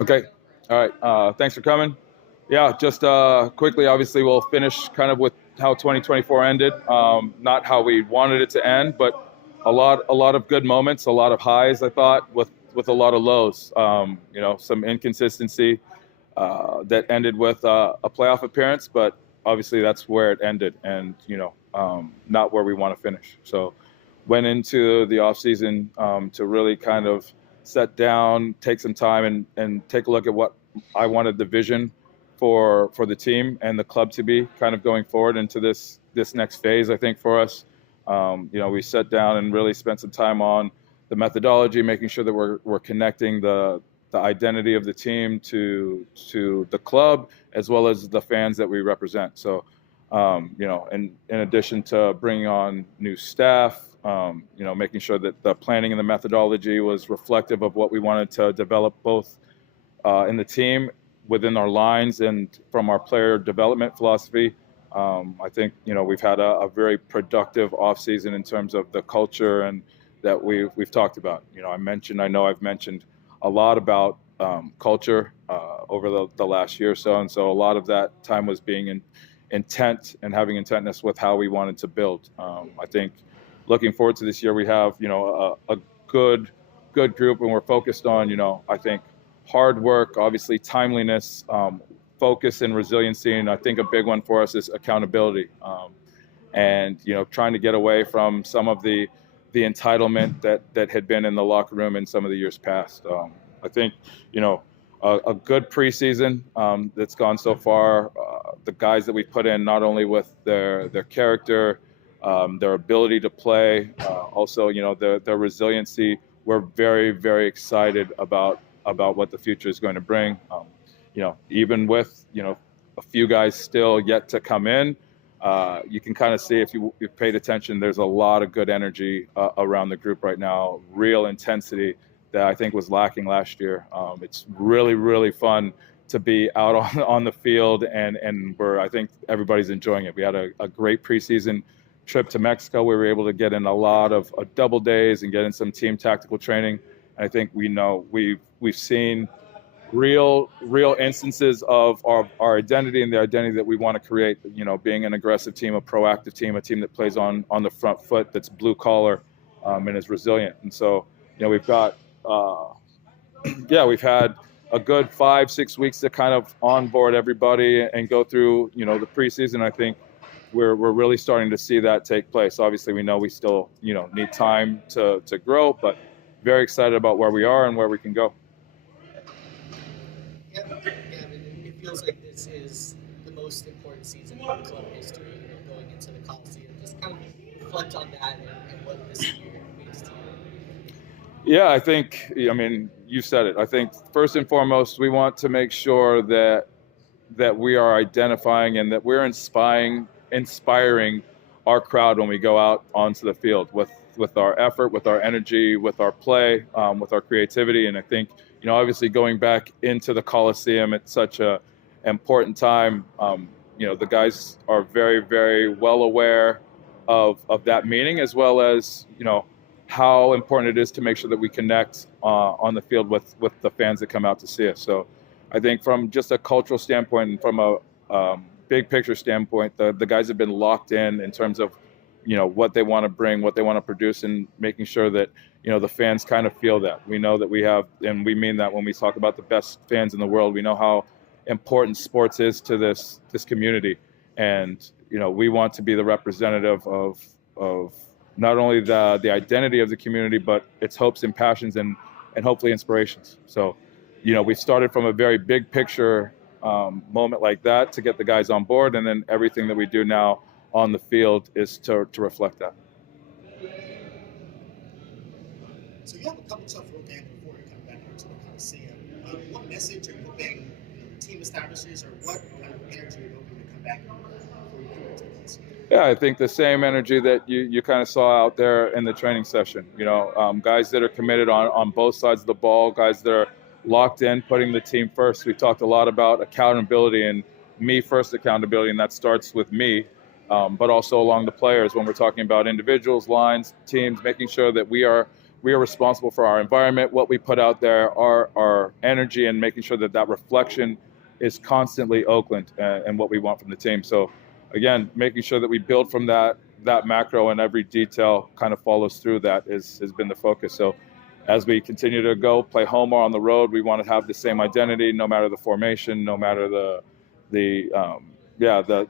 Okay. All right. Thanks for coming. Yeah, just quickly, obviously, we'll finish kind of with how 2024 ended. Not how we wanted it to end, but a lot of good moments, a lot of highs, I thought, with a lot of lows. Some inconsistency that ended with a playoff appearance, but obviously that's where it ended, and not where we want to finish. So, went into the off season to really kind of set down, take some time, and take a look at what I wanted the vision for the team and the club to be kind of going forward into this next phase. I think for us, we sat down and really spent some time on the methodology, making sure that we're connecting the identity of the team to the club as well as the fans that we represent. So, in addition to bringing on new staff, making sure that the planning and the methodology was reflective of what we wanted to develop both in the team, within our lines, and from our player development philosophy. I think we've had a very productive offseason in terms of the culture and that we've talked about. I know I've mentioned a lot about culture over the last year or so, and so a lot of that time was being intent and having intentness with how we wanted to build. I think looking forward to this year, we have a good group, and we're focused on I think hard work, obviously timeliness, focus, and resiliency. And I think a big one for us is accountability, and trying to get away from some of the entitlement that had been in the locker room in some of the years past. I think a good preseason that's gone so far. The guys that we put in, not only with their character, their ability to play, also their resiliency. We're very, very excited about what the future is going to bring. Even with a few guys still yet to come in, you can kind of see, if you've paid attention, there's a lot of good energy around the group right now, real intensity that I think was lacking last year. It's really, really fun to be out on the field, and I think everybody's enjoying it. We had a great preseason trip to Mexico. We were able to get in a lot of double days and get in some team tactical training. And I think we've seen real instances of our identity and the identity that we want to create, being an aggressive team, a proactive team, a team that plays on the front foot, that's blue collar, and is resilient. And so we've got we've had a good 5-6 weeks to kind of onboard everybody and go through the preseason. I think we're really starting to see that take place. Obviously, we know we still need time to grow, but very excited about where we are and where we can go. Yeah, Gavin, it feels like this is the most important season in club history, going into the Coliseum. Just kind of reflect on that and what this year means to you. Yeah, I think, you said it. I think first and foremost, we want to make sure that we are identifying and that we're inspiring our crowd when we go out onto the field with our effort, with our energy, with our play, with our creativity. And I think, obviously going back into the Coliseum at such a important time, the guys are very, very well aware of that meaning, as well as, how important it is to make sure that we connect on the field with the fans that come out to see us. So I think from just a cultural standpoint and from a big picture standpoint, the guys have been locked in terms of what they want to bring, what they want to produce, and making sure that the fans kind of feel that. We know that we have, and we mean that when we talk about the best fans in the world. We know how important sports is to this community, and we want to be the representative of not only the identity of the community, but its hopes and passions and hopefully inspirations. So we started from a very big picture moment like that to get the guys on board, and then everything that we do now on the field is to reflect that. So you have a couple tough road games before you come back here to the Coliseum. What message are you hoping the team establishes, or what kind of energy are you hoping to come back before you come into the Coliseum? Yeah, I think the same energy that you kind of saw out there in the training session. Guys that are committed on both sides of the ball, guys that are locked in, putting the team first. We talked a lot about accountability and me first accountability, and that starts with me, but also along the players when we're talking about individuals, lines, teams, making sure that we are we are responsible for our environment, what we put out there, our energy, and making sure that that reflection is constantly Oakland and what we want from the team. So again, making sure that we build from that macro, and every detail kind of follows through that has been the focus. So as we continue to go play home or on the road, we want to have the same identity, no matter the formation, no matter the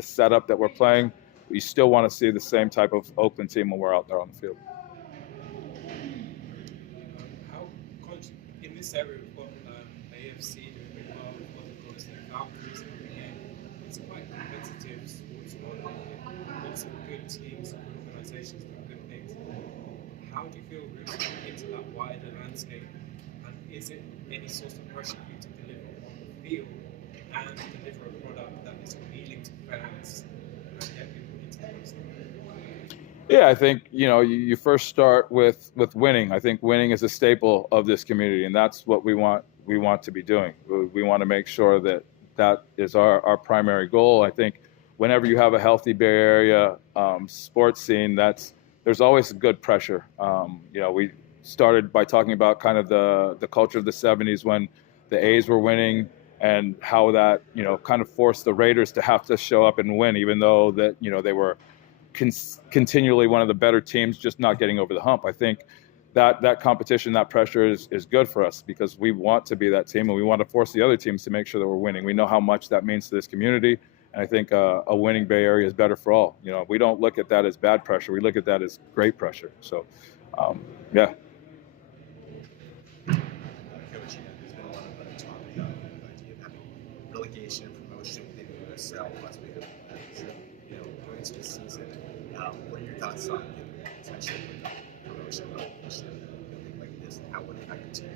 setup that we're playing. We still want to see the same type of Oakland team when we're out there on the field. In this area, we've got AFC doing really well. We've got the Golden State Falcons coming in. It's a quite competitive sports market. Lots of good teams and organizations that have good things. How do you feel Roots fit into that wider landscape? And is it any source of pressure for you to deliver on the field and deliver a product that is appealing to fans and get people into the race? Yeah, I think, you first start with winning. I think winning is a staple of this community, and that's what we want to be doing. We want to make sure that is our primary goal. I think whenever you have a healthy Bay Area sports scene, there's always good pressure. We started by talking about kind of the culture of the 70s when the A's were winning, and how that kind of forced the Raiders to have to show up and win, even though that they were continually one of the better teams, just not getting over the hump. I think that competition, that pressure is good for us, because we want to be that team, and we want to force the other teams to make sure that we're winning. We know how much that means to this community, and I think a winning Bay Area is better for all. We don't look at that as bad pressure. We look at that as great pressure. So, yeah. Coaching, there's been a lot of talk about the idea of having relegation and promotion within the USL as we go going into the season. What are your thoughts on potential promotion, relegation, things like this, and how would it affect the team?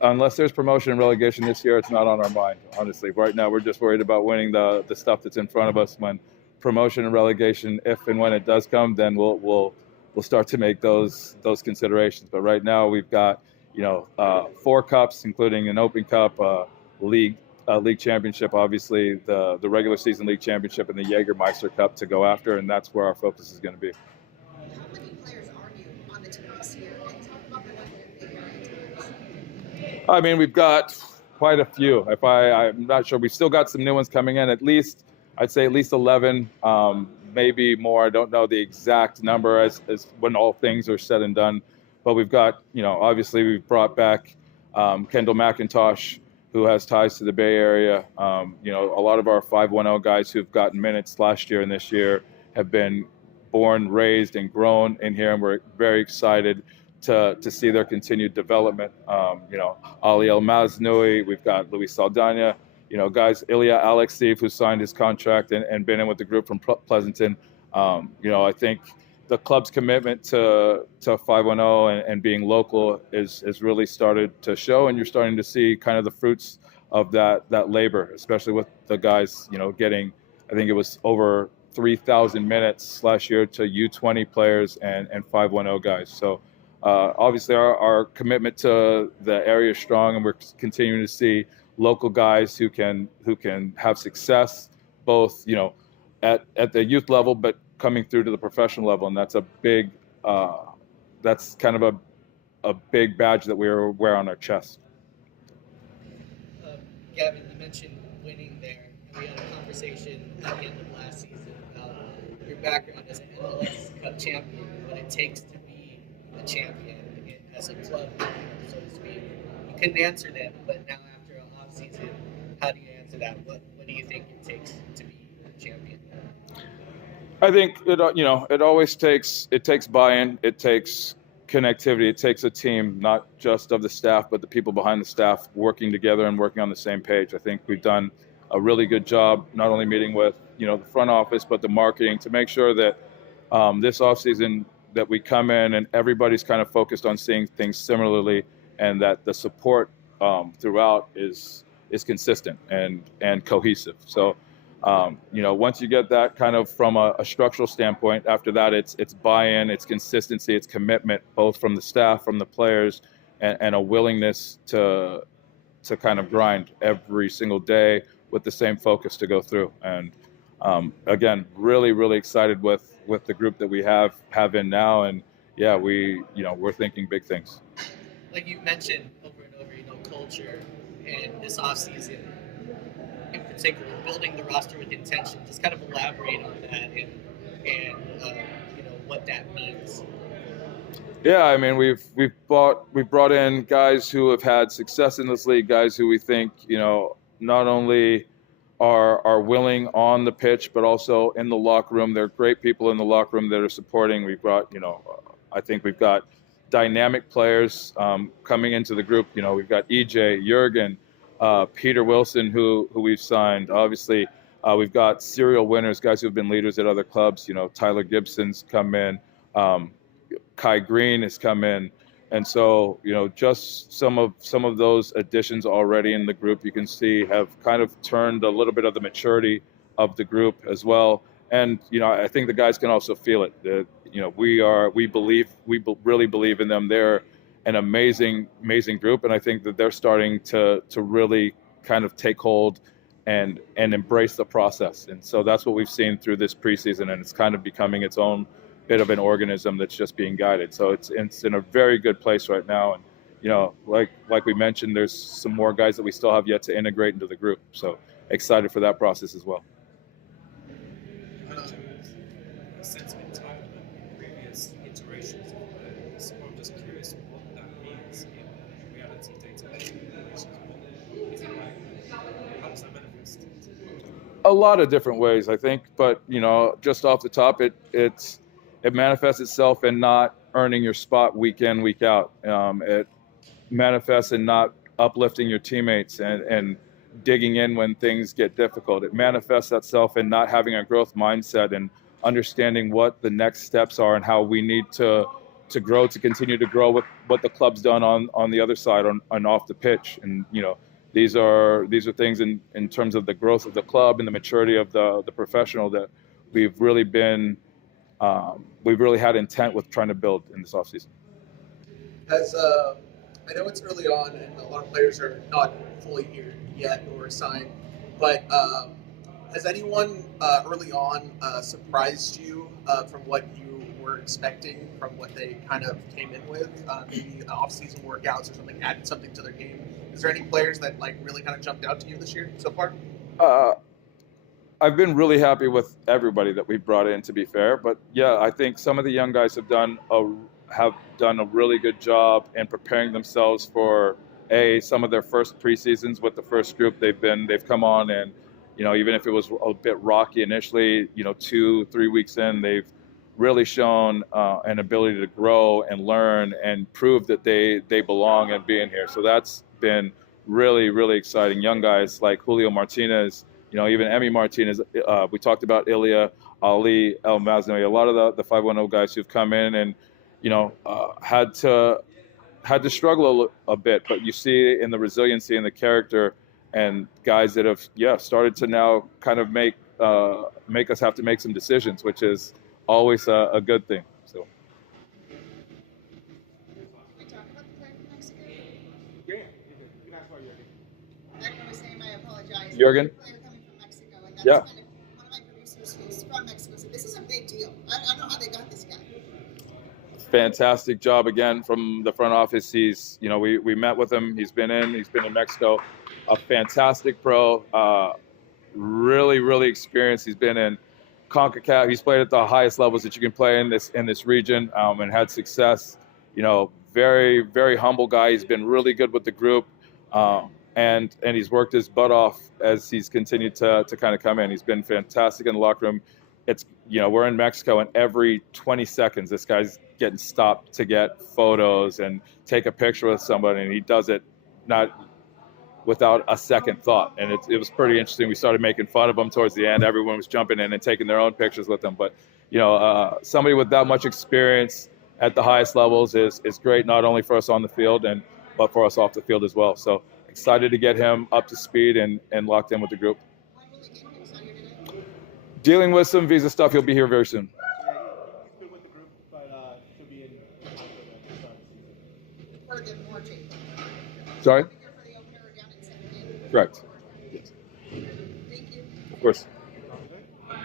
Unless there's promotion and relegation this year, it's not on our mind, honestly. Right now, we're just worried about winning the stuff that's in front of us. When promotion and relegation, if and when it does come, then we'll start to make those considerations. But right now, we've got 4 cups, including an Open Cup, league championship, obviously the regular season league championship, and the Jägermeister Cup to go after, and that's where our focus is going to be. How many players are you on the team this year? And talk about the number. I mean, we've got quite a few. I'm not sure. We've still got some new ones coming in. I'd say at least 11, maybe more. I don't know the exact number as when all things are said and done. But we've got, obviously we've brought back Kendall McIntosh, who has ties to the Bay Area. A lot of our 510 guys who've gotten minutes last year and this year have been born, raised, and grown in here, and we're very excited to see their continued development. Ali El Maznui, we've got Luis Saldana, guys, Ilya Alexiev, who signed his contract and been in with the group from Pleasanton. I think the club's commitment to 510 and being local is really started to show, and you're starting to see kind of the fruits of that labor, especially with the guys, getting, I think it was over 3,000 minutes last year to U20 players and 510 guys. So obviously our commitment to the area is strong, and we're continuing to see local guys who can have success both, at the youth level, but coming through to the professional level. And that's that's kind of a big badge that we wear on our chest. Gavin, you mentioned winning there, and we had a conversation at the end of last season about your background as an MLS Cup champion, what it takes to be a champion as a club, so to speak. You couldn't answer that, but now after an off season, how do you answer that? What do you think it takes to be a champion? I think it always takes buy-in, it takes connectivity, it takes a team, not just of the staff, but the people behind the staff working together and working on the same page. I think we've done a really good job, not only meeting with the front office, but the marketing, to make sure that this offseason that we come in and everybody's kind of focused on seeing things similarly, and that the support throughout is consistent and cohesive. So. Once you get that kind of from a structural standpoint, after that, it's buy-in, it's consistency, it's commitment, both from the staff, from the players, and a willingness to kind of grind every single day with the same focus to go through. And again, really, really excited with the group that we have in now, and yeah, we're thinking big things. Like you've mentioned over and over, culture and this offseason in particular, building the roster with intention. Just kind of elaborate on that and what that means. Yeah, I mean we've brought in guys who have had success in this league, guys who we think not only are willing on the pitch, but also in the locker room. They're great people in the locker room that are supporting. We've brought I think we've got dynamic players coming into the group. We've got EJ, Jurgen, Peter Wilson, who we've signed. Obviously, we've got serial winners, guys who have been leaders at other clubs. Tyler Gibson's come in. Kai Green has come in, and so just some of those additions already in the group you can see have kind of turned a little bit of the maturity of the group as well. And I think the guys can also feel it. We really believe in them. They're an amazing group, and I think that they're starting to really kind of take hold and embrace the process. And so that's what we've seen through this preseason, and it's kind of becoming its own bit of an organism that's just being guided. So it's in a very good place right now. And like we mentioned, there's some more guys that we still have yet to integrate into the group. So excited for that process as well. Since been time in previous iterations of the sport, I'm just curious what that means in reality day-to-day operations. What is it like? How does that manifest? A lot of different ways, I think, but just off the top, it manifests itself in not earning your spot week in, week out. It manifests in not uplifting your teammates and digging in when things get difficult. It manifests itself in not having a growth mindset and understanding what the next steps are and how we need to grow, to continue to grow with what the club's done on the other side and off the pitch. And these are things in terms of the growth of the club and the maturity of the professional that we've really had intent with trying to build in this offseason. I know it's early on and a lot of players are not fully here yet or signed, but has anyone early on surprised you from what you were expecting, from what they kind of came in with? Maybe off-season workouts or something, added something to their game. Is there any players that really kind of jumped out to you this year so far? I've been really happy with everybody that we brought in, to be fair. But yeah, I think some of the young guys have done a really good job in preparing themselves for some of their first preseasons with the first group. They've come on, and even if it was a bit rocky initially, 2-3 weeks in, they've really shown an ability to grow and learn and prove that they belong and being here. So that's been really, really exciting. Young guys like Julio Martinez, even Emi Martinez. We talked about Ilya, Ali, El Maznoi, a lot of the 510 guys who've come in and had to struggle a bit, but you see in the resiliency and the character and guys that have started to now kind of make us have to make some decisions, which is always a good thing. So. Can we talk about the player from Mexico? Yeah, you can ask about Jurgen. Like I was saying, I apologize. Jurgen? The player coming from Mexico, and that's Yeah. kind of one of my producers who's from Mexico said this is a big deal. I don't know how they got this guy. Fantastic job again from the front office. He's, we met with him. He's been in Mexico. A fantastic pro, really, really experienced. He's been in CONCACAF. He's played at the highest levels that you can play in this region, and had success. Very, very humble guy. He's been really good with the group, and he's worked his butt off as he's continued to kind of come in. He's been fantastic in the locker room. It's we're in Mexico, and every 20 seconds this guy's getting stopped to get photos and take a picture with somebody, and he does it not without a second thought. And it was pretty interesting. We started making fun of him towards the end. Everyone was jumping in and taking their own pictures with him. But somebody with that much experience at the highest levels is great, not only for us on the field but for us off the field as well. So excited to get him up to speed and locked in with the group. When will they get him? He's not here today. Dealing with some visa stuff. He'll be here very soon. He's been with the group, but he'll be in for the start of the season. For the more team. Sorry? Here for the opener or down in 17. Correct. Thank you. Of course. Quite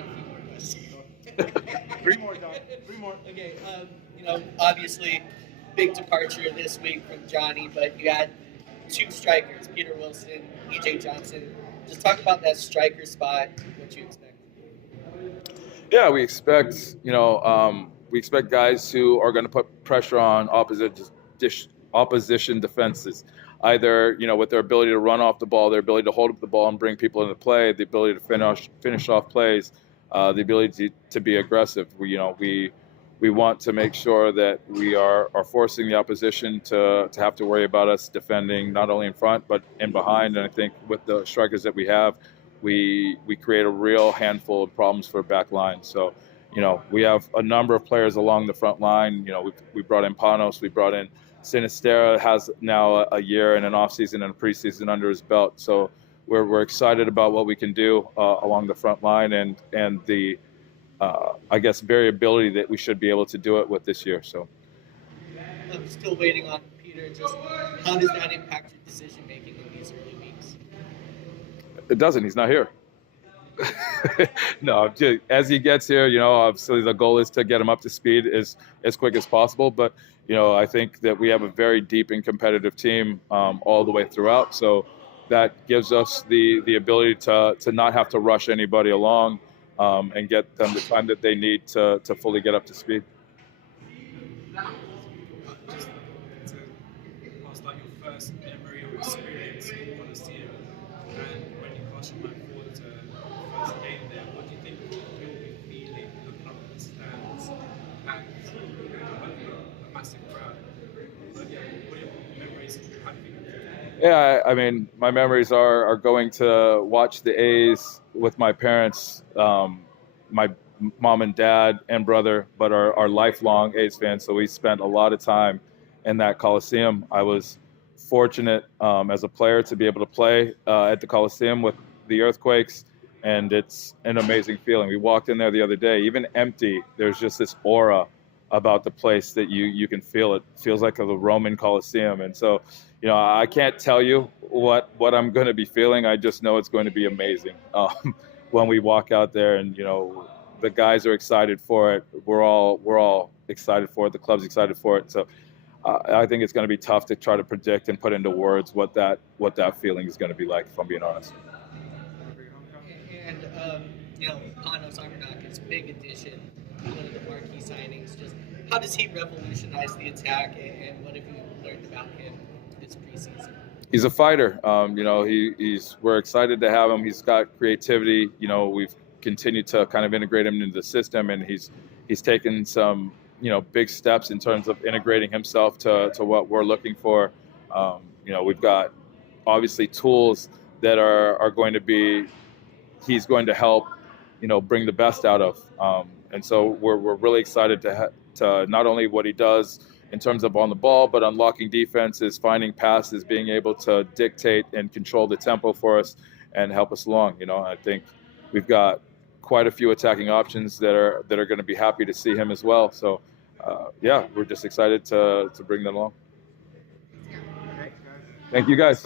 a few more questions. Three more, John. Three more. Okay, obviously, big departure this week from Johnny, but you had two strikers, Peter Wilson, EJ Johnson. Just talk about that striker spot, what you expect. Yeah, we expect guys who are going to put pressure on opposition defenses, either with their ability to run off the ball, their ability to hold up the ball and bring people into play, the ability to finish off plays, the ability to be aggressive. We want to make sure that we are forcing the opposition to have to worry about us defending not only in front but in behind. And I think with the strikers that we have, we create a real handful of problems for back line. So, we have a number of players along the front line. We brought in Panos, we brought in Sinistera, has now a year and an offseason and a preseason under his belt. So we're excited about what we can do along the front line and the variability that we should be able to do it with this year. So I'm still waiting on Peter. Just how does that impact your decision making in these early weeks? it doesn't. He's not here. No, as he gets here, obviously the goal is to get him up to speed as quick as possible. But, I think that we have a very deep and competitive team all the way throughout. So that gives us the ability to not have to rush anybody along and get them the time that they need to fully get up to speed. Just to ask like your first memory or experience in Coliseum, and when you cast your mind forward to the first game there, what do you think you'll be feeling looking up at the stands and a massive crowd? But yeah, what are your memories? How do you think? Yeah, I mean, my memories are going to watch the A's with my parents, my mom and dad and brother, but are lifelong A's fans. So we spent a lot of time in that Coliseum. I was fortunate as a player to be able to play at the Coliseum with the Earthquakes, and it's an amazing feeling. We walked in there the other day, even empty. There's just this aura about the place that you can feel. It feels like the Roman Coliseum. And so, I can't tell you what I'm going to be feeling. I just know it's going to be amazing when we walk out there, and the guys are excited for it. We're all excited for it. The club's excited for it. So I think it's going to be tough to try to predict and put into words what that feeling is going to be like, if I'm being honest. And Panos Armagnac is a big addition, one of the marquee signings. Just how does he revolutionize the attack, and what have you learned about him this preseason? He's a fighter. We're excited to have him. He's got creativity. We've continued to kind of integrate him into the system, and he's taken some big steps in terms of integrating himself to what we're looking for. We've got obviously tools that are going to be, he's going to help bring the best out of, and so we're really excited to not only what he does in terms of on the ball, but unlocking defenses, finding passes, being able to dictate and control the tempo for us and help us along. I think we've got quite a few attacking options that are going to be happy to see him as well. So, we're just excited to bring them along. Thank you, guys.